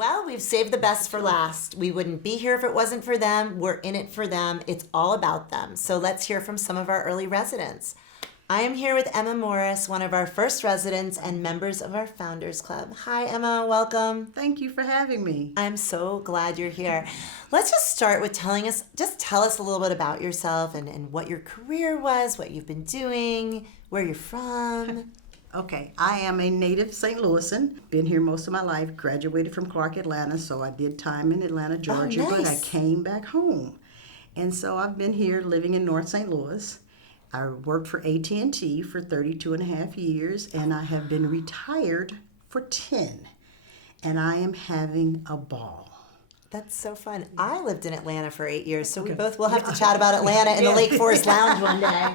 Well, we've saved the best for last. We wouldn't be here if it wasn't for them. We're in it for them. It's all about them. So let's hear from some of our early residents. I am here with Emma Morris, one of our first residents and members of our Founders Club. Hi, Emma. Welcome. Thank you for having me. I'm so glad you're here. Let's just start with tell us a little bit about yourself and what your career was, what you've been doing, where you're from. Okay, I am a native St. Louisan. Been here most of my life. Graduated from Clark Atlanta, so I did time in Atlanta, Georgia, nice. But I came back home. And so I've been here living in North St. Louis. I worked for AT&T for 32 and a half years, and I have been retired for 10. And I am having a ball. That's so fun. I lived in Atlanta for 8 years, so we'll have to chat about Atlanta in the Lake Forest Lounge one day.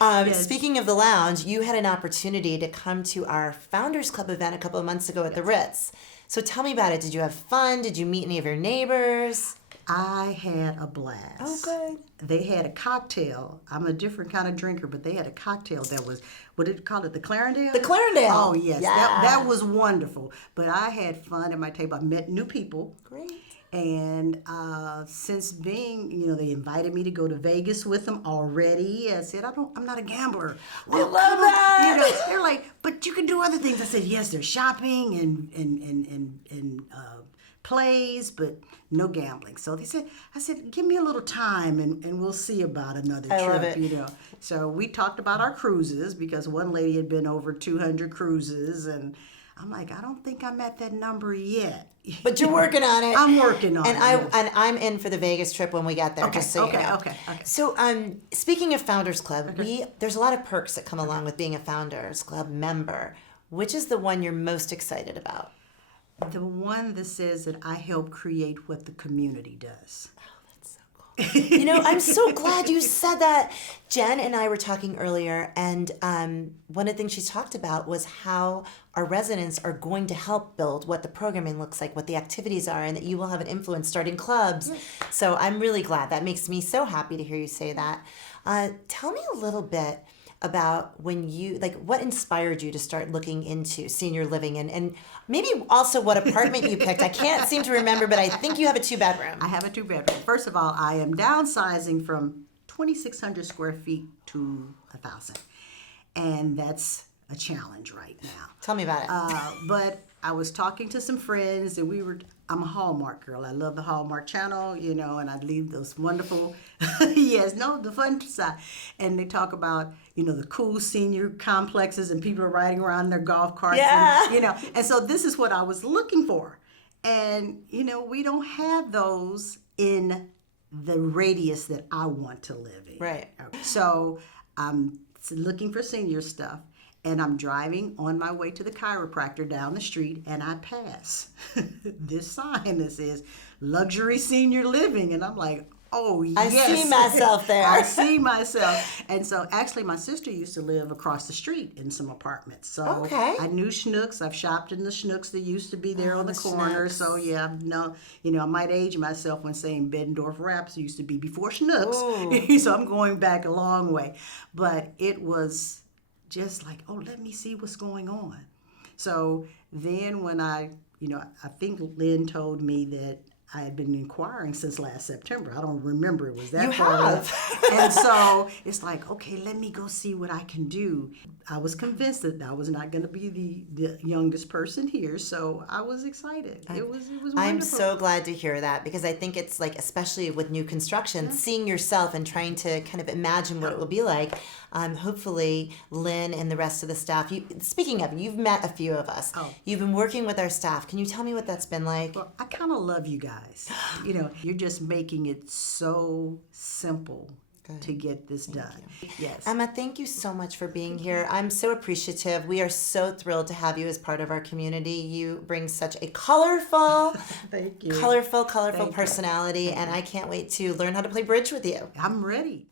Yes. Speaking of the lounge, you had an opportunity to come to our Founders Club event a couple of months ago at the Ritz. So tell me about it. Did you have fun? Did you meet any of your neighbors? I had a blast. Oh, good. They had a cocktail. I'm a different kind of drinker, but they had a cocktail that was, what did you call it, the Clarendale? The Clarendale. Oh, yes. Yeah. That was wonderful. But I had fun at my table. I met new people. Great. And since being, they invited me to go to Vegas with them already. I said, I'm not a gambler. I love that. They're like, but you can do other things. I said, yes, there's shopping and plays, but no gambling. So I said, give me a little time and we'll see about another trip. Love it. So we talked about our cruises because one lady had been over 200 cruises, and I'm like, I don't think I'm at that number yet. But you're working on it. I'm working on it. And I'm in for the Vegas trip when we get there. Okay, just so you know. Okay. So, speaking of Founders Club, there's a lot of perks that come along with being a Founders Club member. Which is the one you're most excited about? The one that says that I help create what the community does. I'm so glad you said that. Jen and I were talking earlier, and one of the things she talked about was how our residents are going to help build what the programming looks like, what the activities are, and that you will have an influence starting clubs. Yes. So I'm really glad. That makes me so happy to hear you say that. Tell me a little bit about what inspired you to start looking into senior living and maybe also what apartment you picked. I can't seem to remember, but I think you have a 2-bedroom. I have a 2-bedroom. First of all, I am downsizing from 2,600 square feet to 1,000. And that's a challenge right now. Tell me about it. But I was talking to some friends, and I'm a Hallmark girl. I love the Hallmark Channel, and I leave those wonderful, the fun side. And they talk about, the cool senior complexes and people are riding around in their golf carts. Yeah. And so this is what I was looking for. And, we don't have those in the radius that I want to live in. Right. So I'm looking for senior stuff. And I'm driving on my way to the chiropractor down the street, and I pass this sign that says luxury senior living. And I'm like, oh, yes. I see myself there. I see myself. And so actually my sister used to live across the street in some apartments. So okay. I knew Schnucks. I've shopped in the Schnucks that used to be there on the corner. Schnucks. So I might age myself when saying Beddendorf Wraps used to be before Schnucks. So I'm going back a long way. But it was just like, let me see what's going on. So then when I think Lynn told me that I had been inquiring since last September. I don't remember it was that far. You have. And so it's like, okay, let me go see what I can do. I was convinced that I was not going to be the youngest person here, so I was excited. It was wonderful. I'm so glad to hear that because I think it's like, especially with new construction, seeing yourself and trying to kind of imagine what it will be like. Hopefully, Lynn and the rest of the staff, speaking of, you've met a few of us. Oh. You've been working with our staff. Can you tell me what that's been like? Well, I kind of love you guys. You're just making it so simple to get this done. Yes. Emma, thank you so much for being here. I'm so appreciative. We are so thrilled to have you as part of our community. You bring such a colorful, thank you. colorful personality, and I can't wait to learn how to play bridge with you. I'm ready.